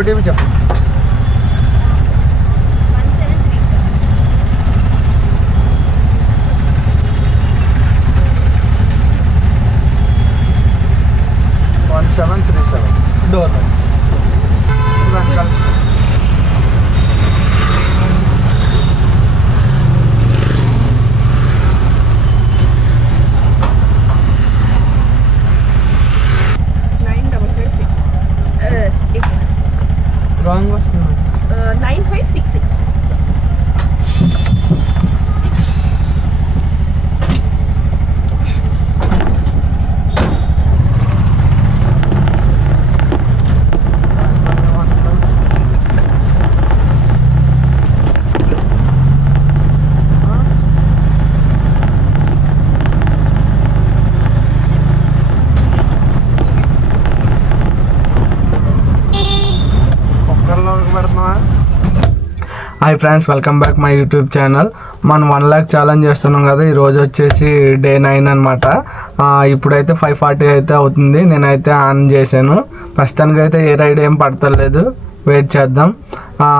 OTP చెప్పు. 1737 door కలిసి 9556 wrong వస్తుంది. 9566 hi friends, welcome back my YouTube channel. మనం 1 lakh ఛాలెంజ్ చేస్తున్నాం కదా. ఈరోజు వచ్చేసి డే 9 అనమాట. ఇప్పుడైతే 5:40 అయితే అవుతుంది. నేనైతే ఆన్ చేశాను. ప్రస్తుతానికి అయితే ఏ రైడ్ ఏం పడతలేదు, వెయిట్ చేద్దాం.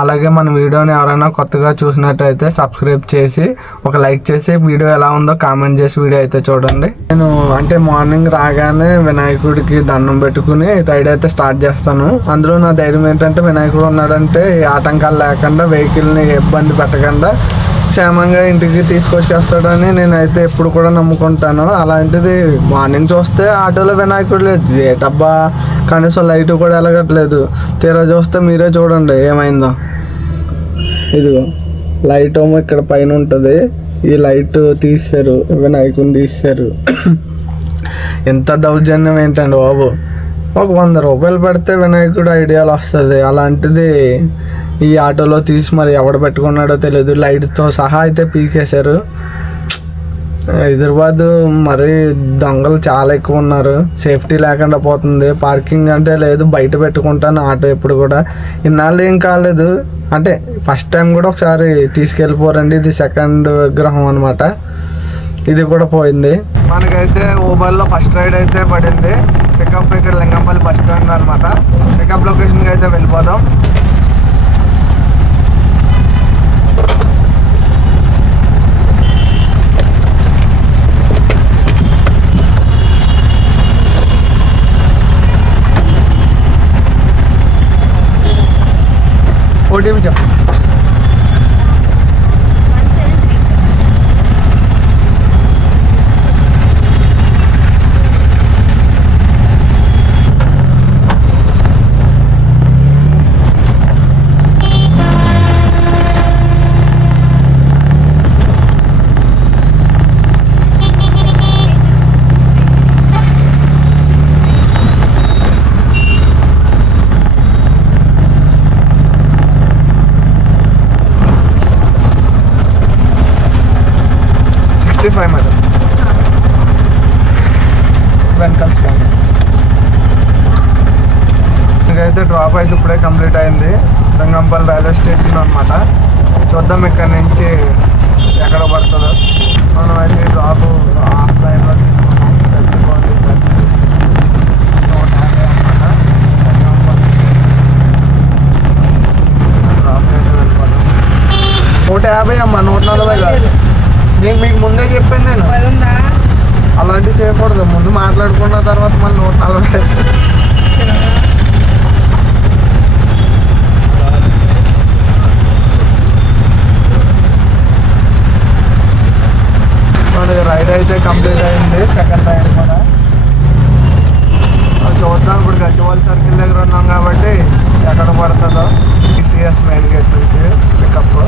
అలాగే మన వీడియోని ఎవరైనా కొత్తగా చూసినట్టయితే సబ్స్క్రైబ్ చేసి ఒక లైక్ చేసి వీడియో ఎలా ఉందో కామెంట్ చేసి వీడియో అయితే చూడండి. నేను అంటే మార్నింగ్ రాగానే వినాయకుడికి దండం పెట్టుకుని రైడ్ అయితే స్టార్ట్ చేస్తాను. అందులో నా ధైర్యం ఏంటంటే వినాయకుడు ఉన్నాడంటే ఆటంకాలు లేకుండా వెహికల్ని ఇబ్బంది పెట్టకుండా క్షేమంగా ఇంటికి తీసుకొచ్చేస్తాడని నేనైతే ఎప్పుడు కూడా నమ్ముకుంటాను. అలాంటిది మార్నింగ్ చూస్తే ఆటోలో వినాయకుడు లేదు, ఏటబ్బా కనీసం లైట్ కూడా వెలగట్లేదు. తీరా చూస్తే మీరే చూడండి ఏమైందో. ఇదిగో లైట్ ఏమో ఇక్కడ పైన ఉంటుంది, ఈ లైట్ తీశారు, వినాయకుడిని తీశారు. ఎంత దౌర్జన్యం ఏంటండి బాబు. ఒక 100 రూపాయలు పెడితే వినాయకుడు ఐడియాలు వస్తుంది. అలాంటిది ఈ ఆటోలో తీసి మరి ఎవడ పెట్టుకున్నాడో తెలియదు. లైట్తో సహా అయితే పీకేశారు. హైదరాబాద్ మరి దొంగలు చాలా ఎక్కువ ఉన్నారు. సేఫ్టీ లేకుండా పోతుంది. పార్కింగ్ అంటే లేదు, బయట పెట్టుకుంటాను ఆటో ఎప్పుడు కూడా. ఇన్నాళ్ళు ఏం కాలేదు, అంటే ఫస్ట్ టైం కూడా ఒకసారి తీసుకెళ్ళిపోరండి. ఇది సెకండ్ విగ్రహం అనమాట. ఇది కూడా పోయింది. మనకైతే ఊబర్లో ఫస్ట్ రైడ్ అయితే పడింది. పికప్ ఇక్కడ లింగంపల్లి బస్ స్టాండ్ అనమాట. పికప్ లొకేషన్కి అయితే వెళ్ళిపోదాం. ఓటీపీ చెప్పు. 65 మేడం. వెనకాల స్కాన్. ఇకైతే డ్రాప్ అయితే ఇప్పుడే కంప్లీట్ అయింది. లింగంపల్లి రైల్వే స్టేషన్ అనమాట. చూద్దాం ఇక్కడ నుంచి ఎక్కడ పడుతుందో. మనం అయితే డ్రాప్ ఆఫ్లైన్లో తీసుకున్నాం. తెచ్చుకోండి సార్ 150 అనమాట. లింగంపల్లి స్టేషన్ డ్రాప్ అయితే వెళ్ళిపోతాం. 150 అమ్మ, 140 కాదు. నేను మీకు ముందే చెప్పాను, నేను అలాంటివి చేయకూడదు. ముందు మాట్లాడుకున్న తర్వాత మళ్ళీ 140 అవుతుంది. మనకి రైడ్ అయితే కంప్లీట్ అయింది. సెకండ్ రైడ్ కూడా చూద్దాం. ఇప్పుడు గచ్చిబౌలి సర్కిల్ దగ్గర ఉన్నాం కాబట్టి ఎక్కడ పడుతుందో. ఈసీఎస్ మెయిన్ గేట్ నుంచి పికప్.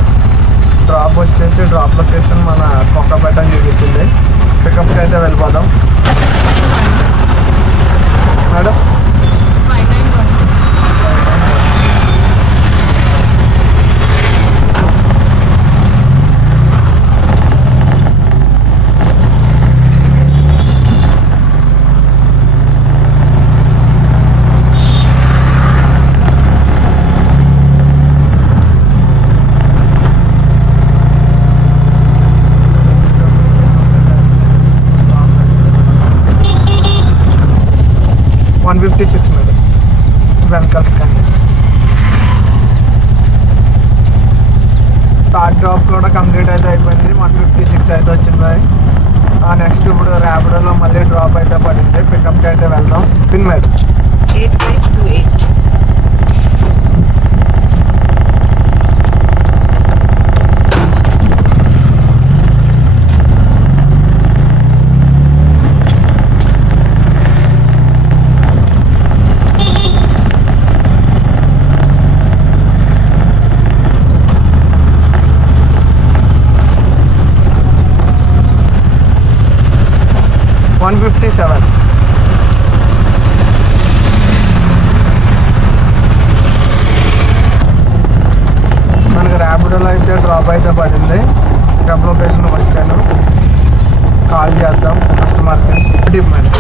డ్రాప్ వచ్చేసి డ్రాప్ లొకేషన్ మన కొక్కపేట అని చూపించింది. పికప్కి అయితే వెళ్ళిపోదాం మేడం. 156 మేడం. వెనకాల స్కాన్. థర్డ్ డ్రాప్ కూడా కంప్లీట్ అయితే అయిపోయింది. 156 అయితే వచ్చింది. నెక్స్ట్ ఇప్పుడు ర్యాపిడోలో మళ్ళీ డ్రాప్ అయితే పడింది. పికప్కి అయితే వెళ్దాం. Pin madam 8528. మనకి ర్యాపిడోలో అయితే డ్రాప్ అయితే పడింది. పికప్ లొకేషన్కి వచ్చాను. కాల్ చేద్దాం కస్టమర్కి. డిమాండ్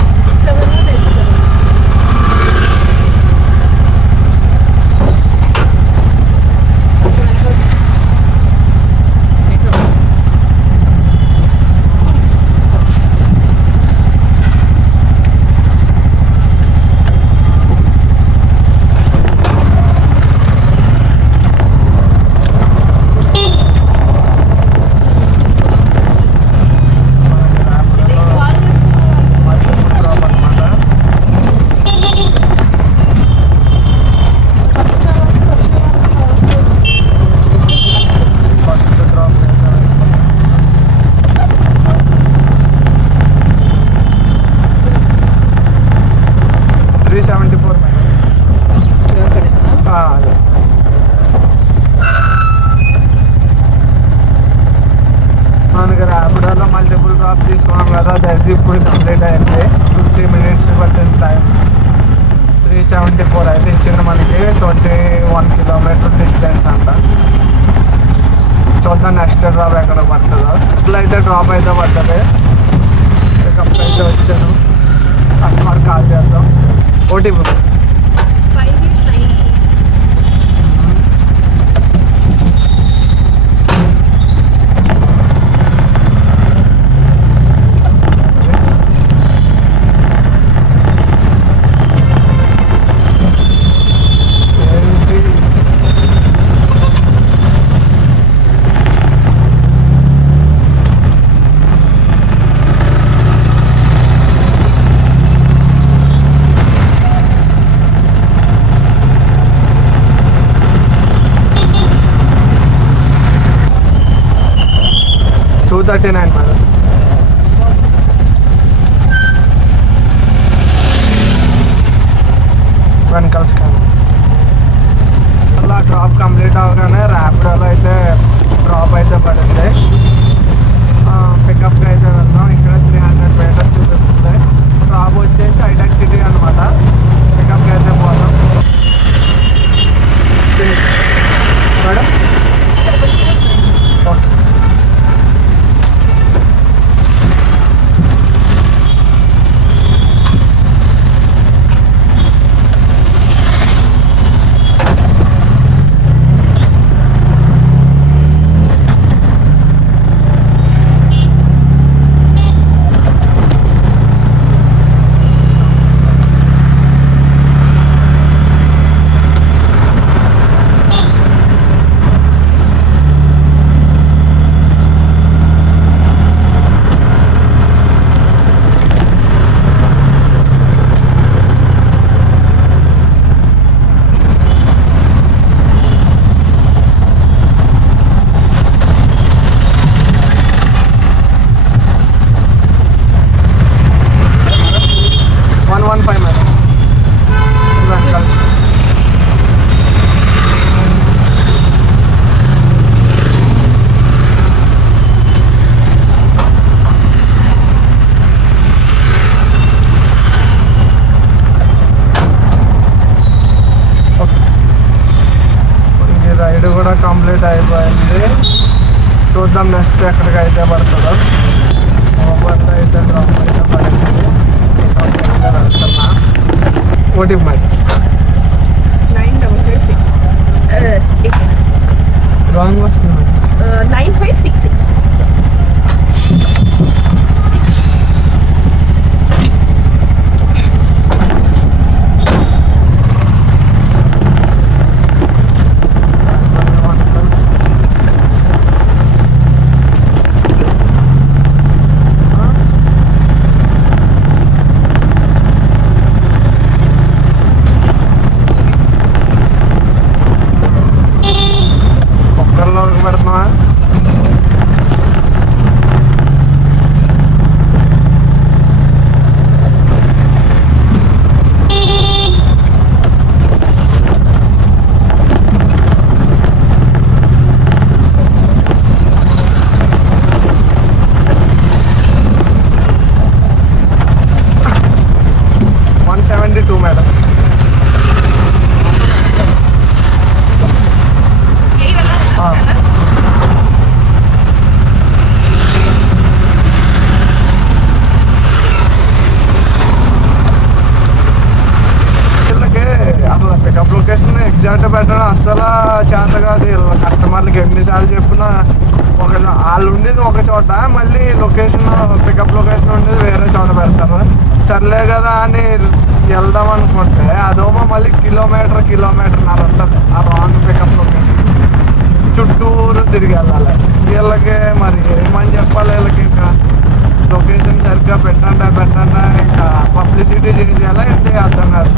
7187. మనకి ర్యాపిడోలో మల్టిపుల్ డ్రాప్ తీసుకున్నాం కదా, అది ఇప్పుడు కంప్లీట్ అయింది. 50 minutes పట్టింది టైం. 374 అయితే ఇచ్చింది మనకి. 21 kilometer డిస్టెన్స్ అంట. చూద్దాం నెక్స్ట్ డ్రాప్ ఎక్కడ పడుతుందో. ఇట్లా అయితే డ్రాప్ అయితే పడుతుంది. పికప్ అయితే వచ్చాను. కస్టమర్ కాల్ చేద్దాం. ఓటీపీ 5892. $239 మేడం. వెనకాల స్కాన్. అలా డ్రాప్ కంప్లీట్ అవగానే ర్యాపిడోలో అయితే డ్రాప్ అయితే పడింది. పికప్కి అయితే వెళ్దాం. ఇక్కడ 300 meters చూపిస్తుంది. డ్రాప్ వచ్చేసి హైటెక్ సిటీ అనమాట. పికప్కి అయితే పోదాం. Madam okay. కూడా కంప్లీట్ అయిపోయింది. చూద్దాం నెక్స్ట్ ఎక్కడికి అయితే పడుతుందో. ఊబర్లో అయితే డ్రాప్ అయితే పడింది. అయితే వెళ్తున్నా. ఓటీపీ మరి 9836. రాంగ్ వస్తుంది. 9566. చేత కాదు వీళ్ళ కస్టమర్లకి ఎన్నిసార్లు చెప్పినా వాళ్ళు ఉండేది ఒక చోట, మళ్ళీ లొకేషన్ పికప్ లొకేషన్ ఉండేది వేరే చోట పెడతారు. సర్లే కదా అని వెళ్దాం అనుకుంటే అదేమో మళ్ళీ కిలోమీటర్న్నర ఉంటుంది ఆ రాంగ్ పికప్ లొకేషన్. చుట్టూరు తిరిగి వెళ్ళాలి. వీళ్ళకి మరి ఏమని చెప్పాలి, వీళ్ళకి ఇంకా లొకేషన్ సరిగ్గా పెట్టండి ఇంకా పబ్లిసిటీ చేసేయాలా ఏంటి అర్థం కాదు.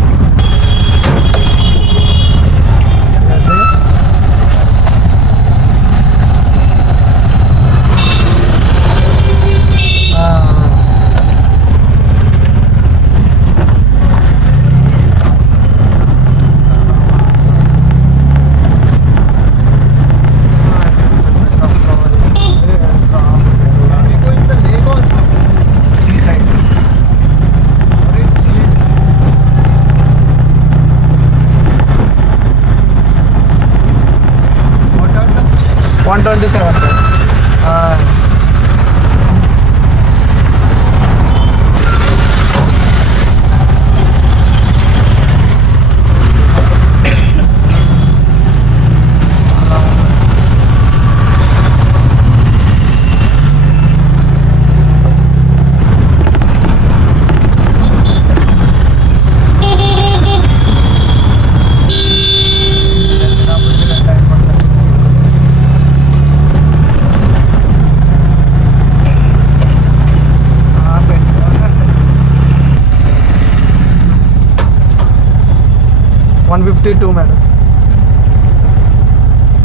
$152 మేడం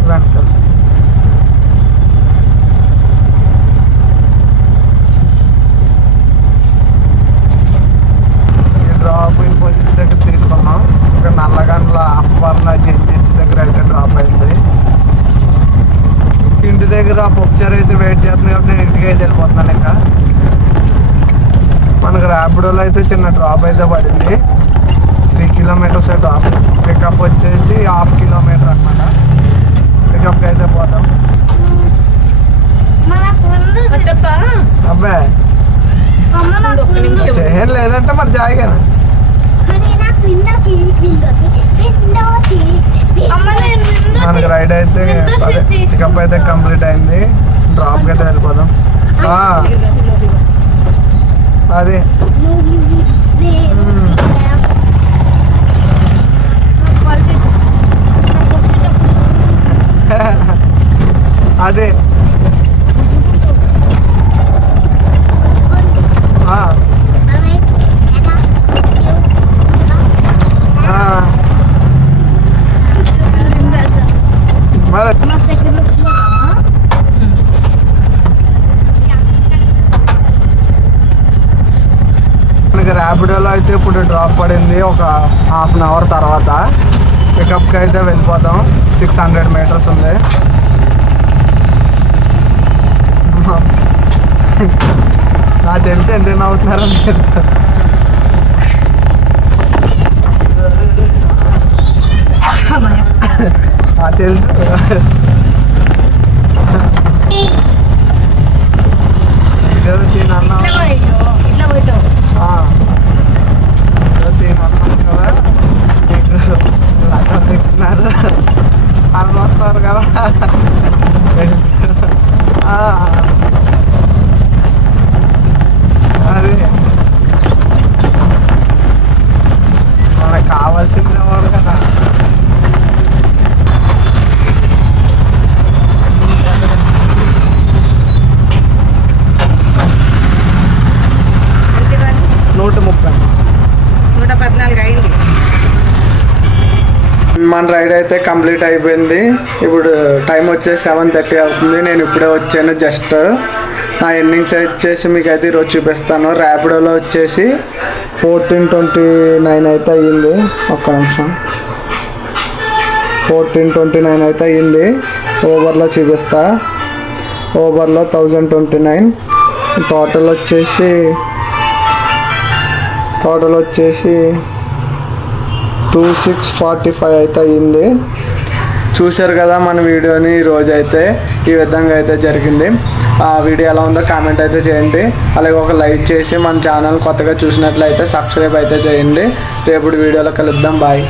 వెనకాల సార్. డ్రాప్ ఇన్ఫోసిస్ దగ్గర తీసుకున్నాం. ఇంకా నల్లగండ్ల అప్పర్ల జెన్జిత్ దగ్గర అయితే డ్రాప్ అయింది. ఇంటి దగ్గర పొప్చర్ అయితే వెయిట్ చేస్తుంది కాబట్టి నేను ఇంటికి అయితే వెళ్ళిపోతున్నాను. ఇంకా మనకు ర్యాపిడోలో అయితే చిన్న డ్రాప్ అయితే పడింది. 3 kilometers డ్రాప్. పికప్ వచ్చేసి 1/2 kilometer అనమాట. పికప్కి అయితే పోతాం. అబ్బాయి చేయని లేదంటే మరి జాయిగానే మనకి రైడ్ అయితే అదే పికప్ అయితే కంప్లీట్ అయింది. డ్రాప్కి అయితే వెళ్ళిపోదాం. అదే అదే మరి మనకి ర్యాపిడోలో అయితే ఇప్పుడు డ్రాప్ పడింది. ఒక 1/2 hour తర్వాత పికప్కి అయితే వెళ్ళిపోతాం. 600 meters ఉంది. నాకు తెలిసి ఎంత నవ్వుతున్నారో మీరు. తెలుసు తినన్నా కదా మీకు లగ్నం తింటున్నారు అనుకుంటున్నారు కదా తెలుసు. అది మనకు కావాల్సిందే వాడు కదా. మన రైడ్ అయితే కంప్లీట్ అయిపోయింది. ఇప్పుడు టైం వచ్చేసి 7:30 అవుతుంది. నేను ఇప్పుడే వచ్చాను. జస్ట్ నా ఎర్నింగ్స్ వచ్చేసి మీకు అయితే ఈరోజు చూపిస్తాను. ర్యాపిడోలో వచ్చేసి 1429 అయితే అయ్యింది. ఒక్క నిమిషం. 1429 అయితే అయ్యింది. ఓవర్లో చూపిస్తా. ఓవర్లో 1029. టోటల్ వచ్చేసి 2645 అయితే అయ్యింది. చూశారు కదా మన వీడియోని. ఈరోజు అయితే ఈ విధంగా అయితే జరిగింది. ఆ వీడియో ఎలా ఉందో కామెంట్ అయితే చేయండి. అలాగే ఒక లైక్ చేసి మన ఛానల్ కొత్తగా చూసినట్లయితే సబ్స్క్రైబ్ అయితే చేయండి. రేపటి వీడియోలో కలుద్దాం. బాయ్.